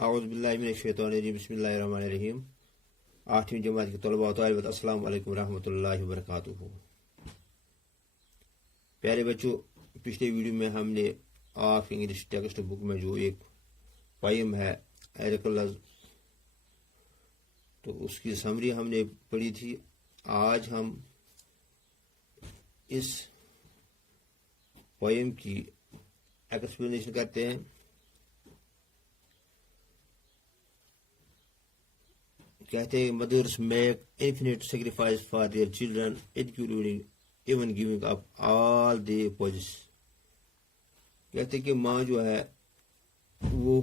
औज़ुबिल्लाहि बिस्मिल्लाहिर्रहमानिर्रहीम। 8वीं जमात के तलबा व तालिबात, अस्सलामु अलैकुम रहमतुल्लाहि व बरकातुहू। प्यारे बच्चों, पिछले वीडियो में हमने ऑफ इंग्लिश टेक्स्ट बुक में जो एक पोयम है एरिकलस, तो उसकी समरी हमने पढ़ी थी। आज हम इस पोयम की एक्सप्लेनेशन करते हैं। कहते हैं mothers make infinite sacrifice for their children, including even giving up all their possessions. कहते हैं कि माँ जो है वो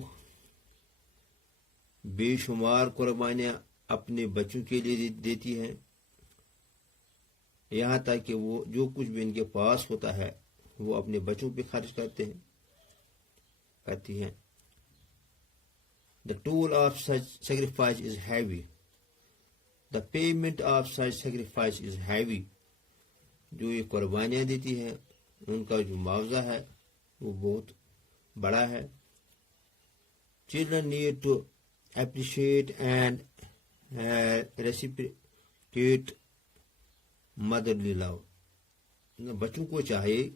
बेशुमार कुर्बानियां अपने बच्चों के लिए देती हैं, यहाँ तक कि वो जो कुछ भी इनके पास होता है वो अपने बच्चों पे खर्च करती हैं। The toll of such sacrifice is heavy. The payment of such sacrifice is heavy. जो ये कुर्बानियाँ देती हैं उनका जो मुआवजा है वो बहुत बड़ा है। Children need to appreciate and reciprocate motherly love. बच्चों को चाहिए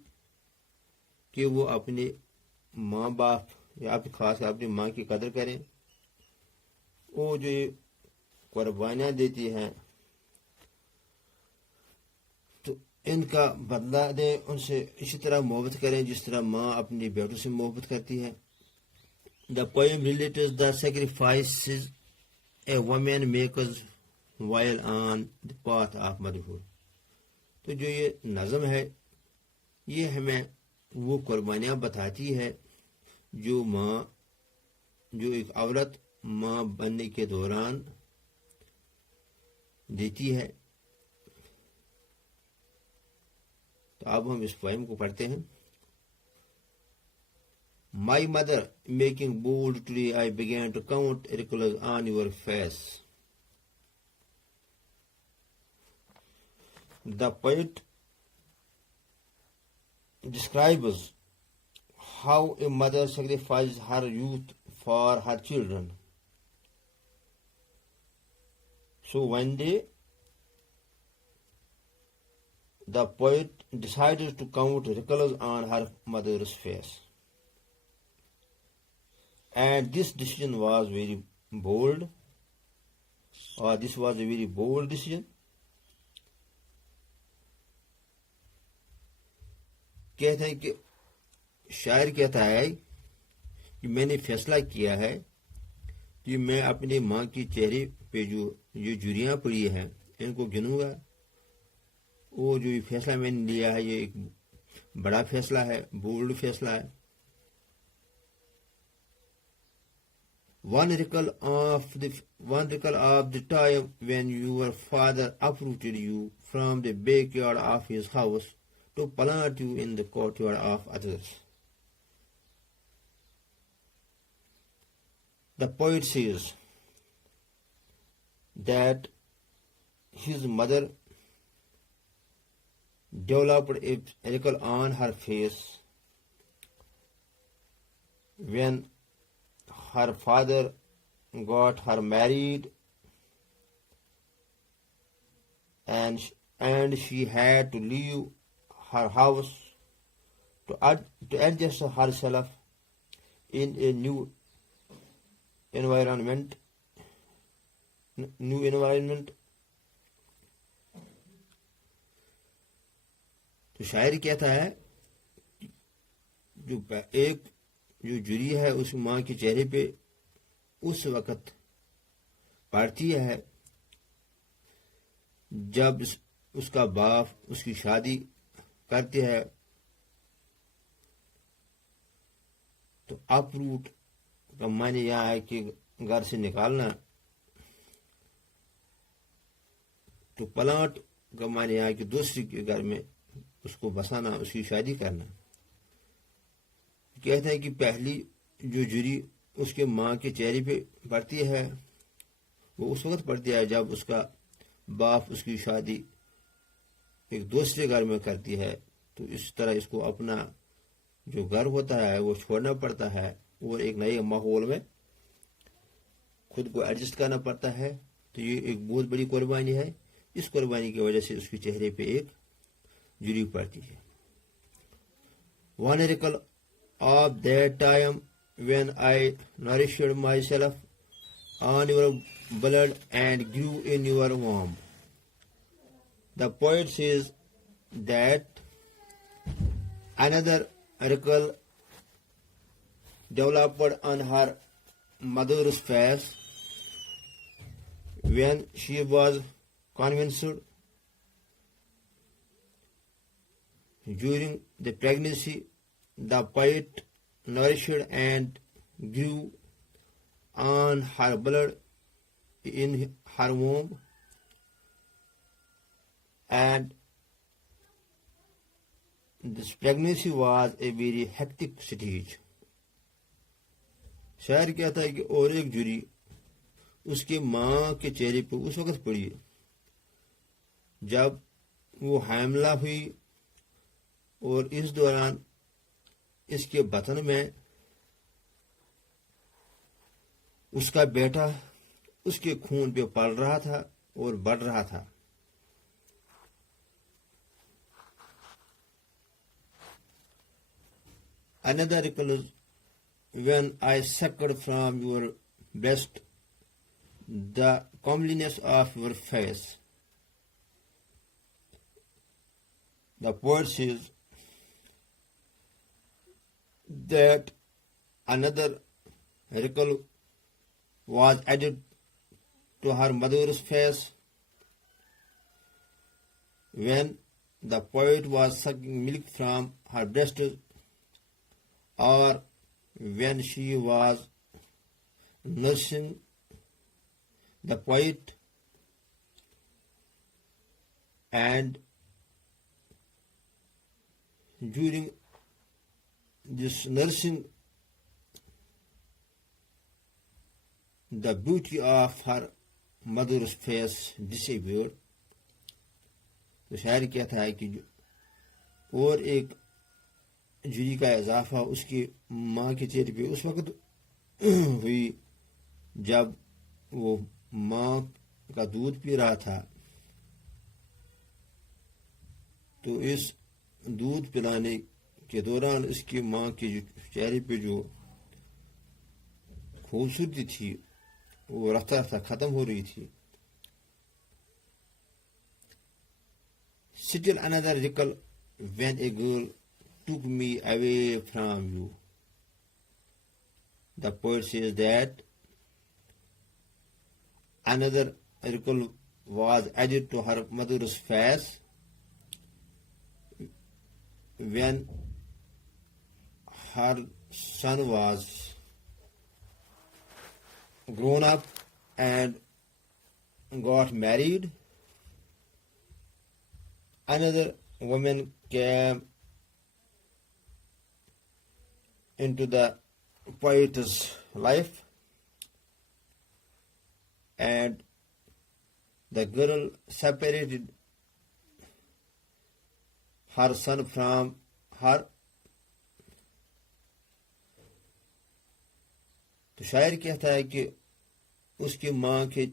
कि वो अपने माँ बाप या खास अपनी माँ की कदर करें। वो जो कुर्बानियाँ देती हैं तो इनका बदला दें, उनसे इसी तरह मोहब्बत करें जिस तरह माँ अपनी बेटों से मोहब्बत करती है। The poem relates the sacrifices a woman makes while on the path of motherhood. तो जो ये नज़म है ये हमें वो कुर्बानियाँ बताती है जो एक औरत माँ बनने के दौरान देती है। तो अब हम इस पोएम को पढ़ते हैं। My mother making bold today I began to count wrinkles on your face. The poet describes how a mother sacrifices her youth for her children. So one day, the poet decided to count wrinkles on her mother's face. And this decision was very bold, or this was a very bold decision. कहते हैं कि शायर कहता है कि मैंने फैसला किया है कि मैं अपने माँ की चेहरे पे जो झुर्रियाँ पड़ी हैं इनको गिनूंगा। वो जो फैसला मैंने लिया है ये एक बड़ा फैसला है, बोल्ड फैसला है। One wrinkle of the time when your father uprooted you from the backyard of his house to plant you in the courtyard of others. The poet says that his mother developed a wrinkle on her face when her father got her married, and she had to leave her house to adjust herself in a new environment. तो शायर कहता है जो जुरी है उस माँ के चेहरे पे उस वक़्त पड़ती है जब उसका बाप उसकी शादी करते हैं। तो अपरूट का माने यहाँ है कि घर से निकालना, तो प्लांट का माने यहाँ कि दूसरी के घर में उसको बसाना, उसकी शादी करना। कहते हैं कि पहली जो जुरी उसके माँ के चेहरे पे पड़ती है वो उस वक्त पड़ती है जब उसका बाप उसकी शादी एक दूसरे घर में करती है। तो इस तरह इसको अपना जो घर होता है वो छोड़ना पड़ता है और एक नए माहौल में खुद को एडजस्ट करना पड़ता है, तो ये एक बहुत बड़ी कुर्बानी है। इस कुर्बानी की वजह से उसके चेहरे पे एक झुर्री पड़ती है। One recall of that time when I nourished myself on your blood and grew in your womb. The poet says that another recall developed on her mother's face when she was convinced during the pregnancy. The poet nourished and grew on her blood in her womb, and this pregnancy was a very hectic stage. शायर कहता है कि और एक झुर्री उसके माँ के चेहरे पर उस वक्त पड़ी जब वो हामला हुई, और इस दौरान इसके बतन में उसका बेटा उसके खून पे पल रहा था और बढ़ रहा था। Another recall when I sucked from your breast the comeliness of your face. The poet says that another recall was added to her mother's face when the poet was sucking milk from her breast, or when she was nursing the poet, and during this nursing the beauty of her mother's face disappeared. तो शायर कहता है कि और एक झुर्री का इजाफा उसकी माँ के चेहरे पे उस वक्त हुई जब वो माँ का दूध पी रहा था। तो इस दूध पिलाने के दौरान इसकी माँ के चेहरे पे जो खूबसूरती थी वो रफ्ता रफ्ता खत्म हो रही थी। Still another recall when a girl took me away from you. The poet says that another recall was added to her mother's face when her son was grown up and got married. Another woman came into the poet's life, and the girl separated her son from her. तो शायर कहता है कि उसकी माँ के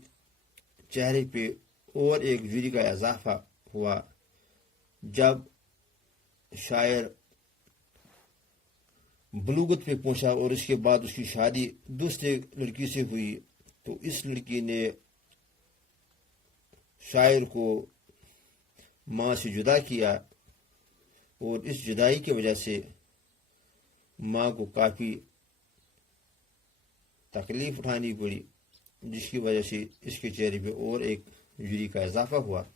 चेहरे पे और एक झुर्री का इजाफा हुआ जब शायर बलूगत पे पहुंचा और इसके बाद उसकी शादी दूसरे लड़की से हुई। तो इस लड़की ने शायर को माँ से जुदा किया और इस जुदाई की वजह से माँ को काफ़ी तकलीफ उठानी पड़ी, जिसकी वजह से इसके चेहरे पे और एक झुर्री का इजाफा हुआ।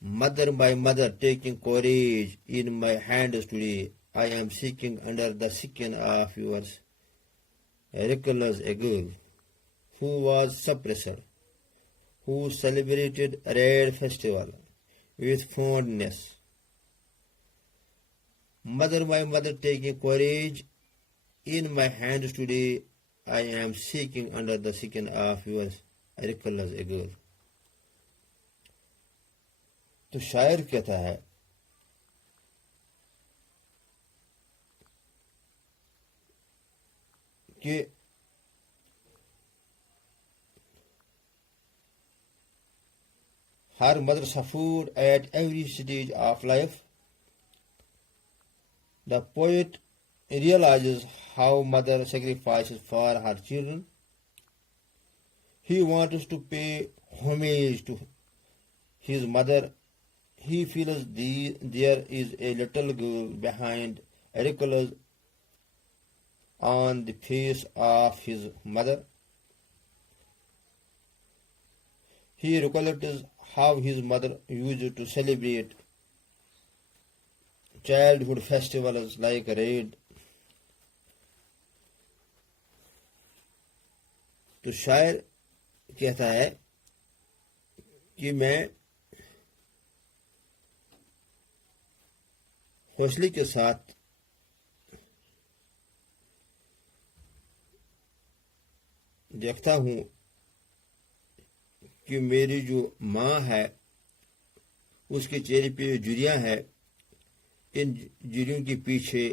Mother, my mother, taking courage in my hands today, I am seeking under the skin of yours, reckless a girl who was suppressed, who celebrated a red festival with fondness. Mother, my mother, taking courage in my hands today, I am seeking under the skin of yours, reckless a girl. तो शायर कहता है कि Her mother suffered at every stage of life. The poet realizes how mother sacrifices for her children. He wants to pay homage to his mother. He feels there is a little girl behind wrinkles on the face of his mother. He recollects how his mother used to celebrate childhood festivals like Raid. तो शायर कहता है कि मैं हौसले के साथ देखता हूँ कि मेरी जो माँ है उसके चेहरे पे झुर्रियाँ हैं, इन झुर्रियों के पीछे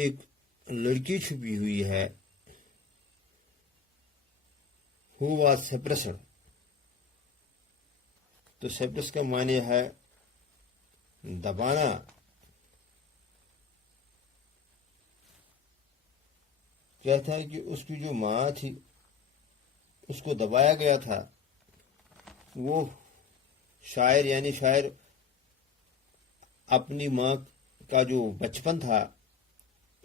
एक लड़की छुपी हुई है। Who was suppressed? तो सप्रेस का माने है दबाना। कहता है कि उसकी जो माँ थी उसको दबाया गया था। वो शायर यानी शायर अपनी माँ का जो बचपन था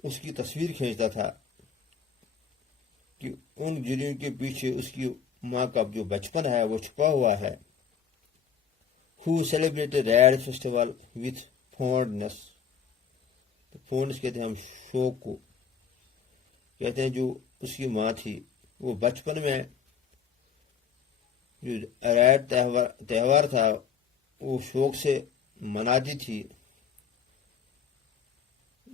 उसकी तस्वीर खींचता था कि उन झुर्रियों के पीछे उसकी माँ का जो बचपन है वो छुपा हुआ है। Who celebrated Rad festival with fondness? तो fondness कहते हैं हम शौक को। कहते हैं जो उसकी माँ थी वो बचपन में जो रैड त्यौहार था वो शौक से मनाती थी।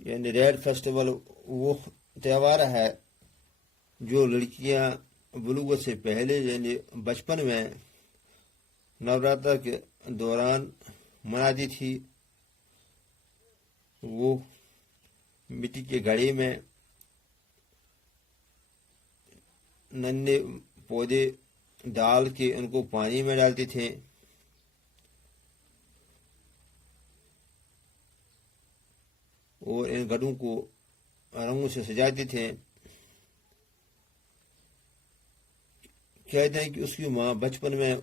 यानी रैड फेस्टिवल वो त्यौहार है जो लड़कियां बुलूगत से पहले यानी बचपन में नवरात्र के दौरान मनाती थी। वो मिट्टी के घड़े में नन्हे पौधे डाल के उनको पानी में डालते थे। और इन घड़ों को रंगों से सजाते थे। कहते हैं कि उसकी माँ बचपन में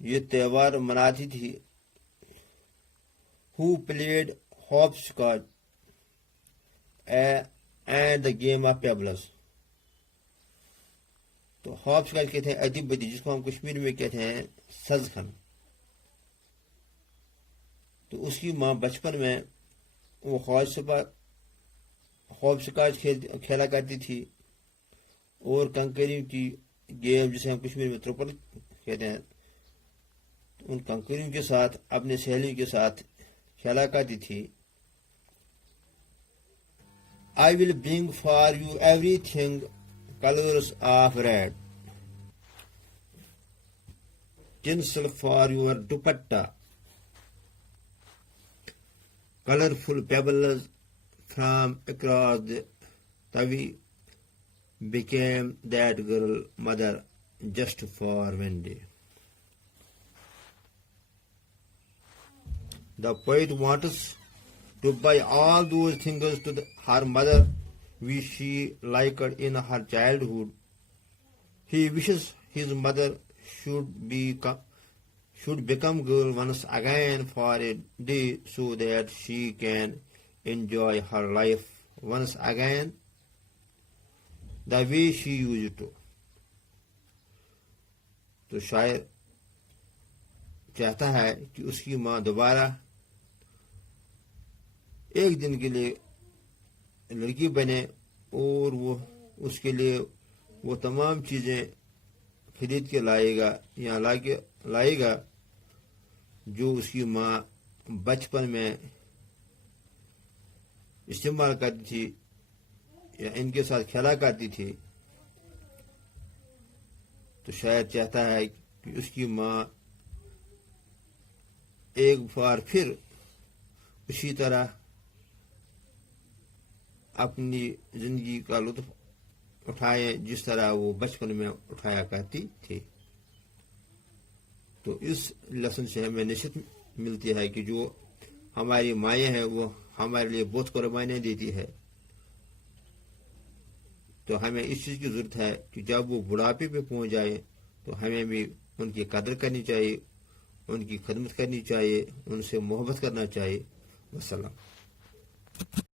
ये त्यौहार मनाती थी। Who played hopscotch and the game of pebbles? तो हॉप्सकॉच कहते हैं अदीब बदी, जिसको हम कश्मीर में कहते हैं सजखन। तो उसकी माँ बचपन में वो हॉप्सकॉच खेला करती थी और कंकरियों की गेम जिसे हम कश्मीर में त्रोपल कहते हैं, उन कंकरियों के साथ अपने सहेलियों के साथ खेला करती थी। I will bring for you everything colors of red, tinsel for your dupatta, colorful pebbles from across the Tavi. Became that girl mother just for one day. The poet wants to buy all those things to her mother which she liked in her childhood. He wishes his mother should become girl once again for a day so that she can enjoy her life once again the way she used to. तो शायर चाहता है कि उसकी माँ दोबारा एक दिन के लिए लड़की बने और वो उसके लिए वो तमाम चीज़ें खरीद के लाएगा जो उसकी माँ बचपन में इस्तेमाल करती थी या इनके साथ खेला करती थी। तो शायद चाहता है कि उसकी माँ एक बार फिर उसी तरह अपनी जिंदगी का लुत्फ उठाए जिस तरह वो बचपन में उठाया करती थी। तो इस लेसन से हमें नसीहत मिलती है कि जो हमारी माएँ हैं वो हमारे लिए बहुत कुर्बानियाँ देती है। तो हमें इस चीज़ की ज़रूरत है कि जब वो बुढ़ापे पे पहुंच जाए तो हमें भी उनकी कदर करनी चाहिए, उनकी खिदमत करनी चाहिए, उनसे मोहब्बत करना चाहिए। वस्सलाम।